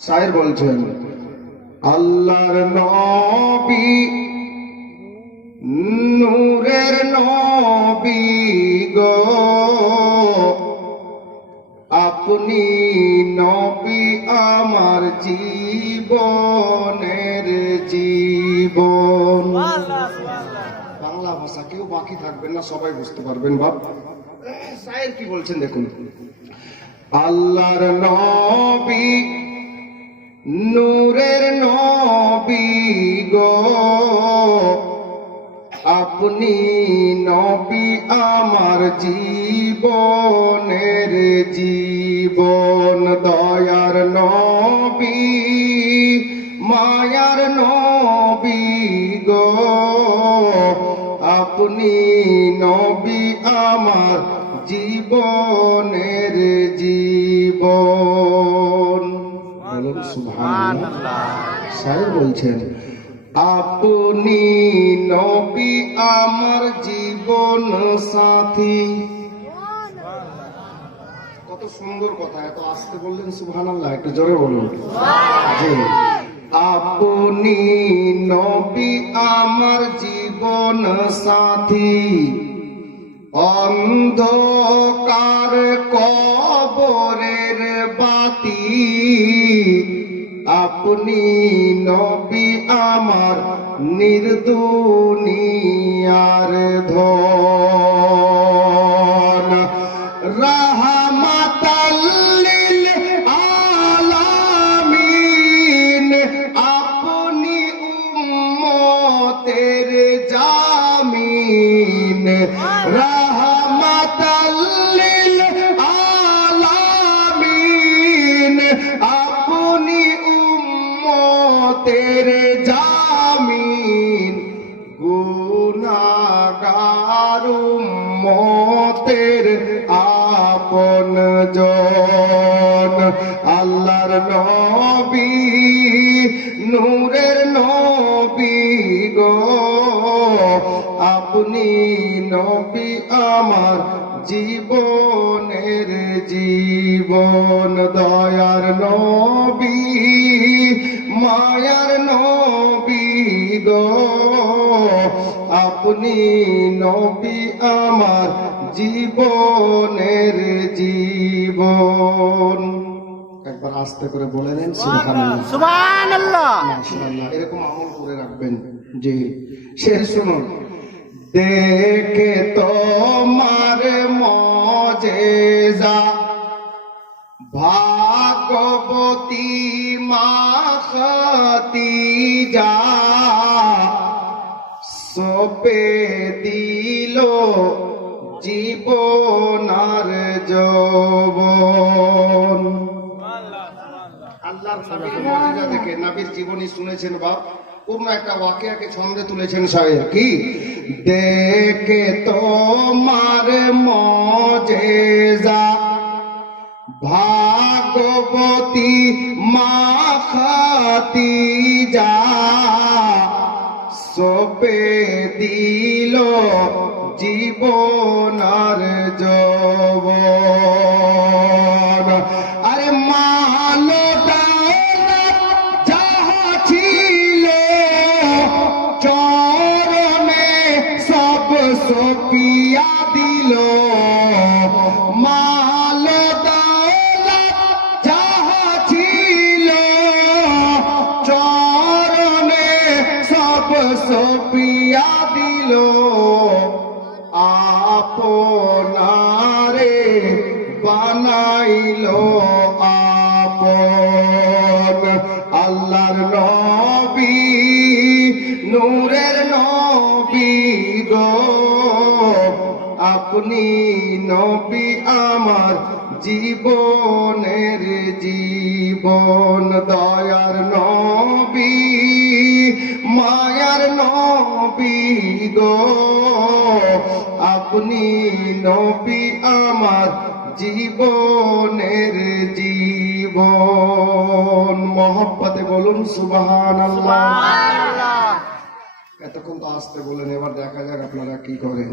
শায়ের বলছেন, আল্লাহর নবী নূরের নবী গো, আপনি নবী আমার জীবনের জীবন। বাংলা ভাষা কেউ বাকি থাকবেন না, সবাই বুঝতে পারবেন। বাপ শায়ের কি বলছেন দেখুন, আল্লাহর নবী নূরের নবী গো, আপনি নবী আমার জীবনের জীবন। দয়ার নবী মায়ার নবী গো, আপনি নবী আমার জীবনের জীবন। বলুন সুবহানাল্লাহ। শায়ের বলছেন, আপনি নবী আমার জীবন সাথী। কত সুন্দর কথা, এত আস্তে বললেন সুবহানাল্লাহ, একটু জোরে বলুন। জি, আপনি নবী আমার জীবন সাথী, অন্ধকার কবরের বাতি, আপনি নবী আমার নির্দুনিয়ার ধন। রাহমাতাল লিল আলামিন, আপনি উম্মতের জামিন। রাহমাতাল লিল আলামিন, আপনি উম্মতের জামিন। গুনাহগার উম্মতের আপন জন। আল্লাহর নবী নূরের নবী গো, আপনি নবী আমার জীবনের জীবন। দয়ার নবী মায়ার নবী গো, আপনি নবী আমার জীবনের জীবন। একবার আস্তে করে বলে দেন সুবহানাল্লাহ। সুবহানাল্লাহ মাশাআল্লাহ। এরকম আমল করে রাখবেন। জি, শের শুনুন। দেখে তোমার মজেজা, ভাগবতী মা খাদিজা, সপে দিল জীবনার যৌবন। আল্লাহর নবীর মুজিজা দেখে, নবীর জীবনী শুনেছেন বাপ, পূর্ণ একটা ওয়াকিয়াকে ছন্দে তুলেছেন শায়ের। কি দেখে তোমার মজেজা, ভাগবতী মা খাদিজা, সপে দিল জীবনার যৌবন। আরে মালো দৌলত যাহা ছিল, চরণে সব সপিয়া দিল। মালো দৌলত যাহা ছিল, চরণে সব সপিয়া দিল। আপনারে বানাইল আপন। আল্লাহর নবী নূরের নবী গো, আপনি নবী আমার জীবনের জীবন। দয়ার নবী মায়ার নবী গো, আপনি নবী আমার জীবনের জীবন। মহব্বতে বলুন সুবহানাল্লাহ। এতক্ষণ তো আসতে বলেন, এবার দেখা যাক আপনারা কি করেন।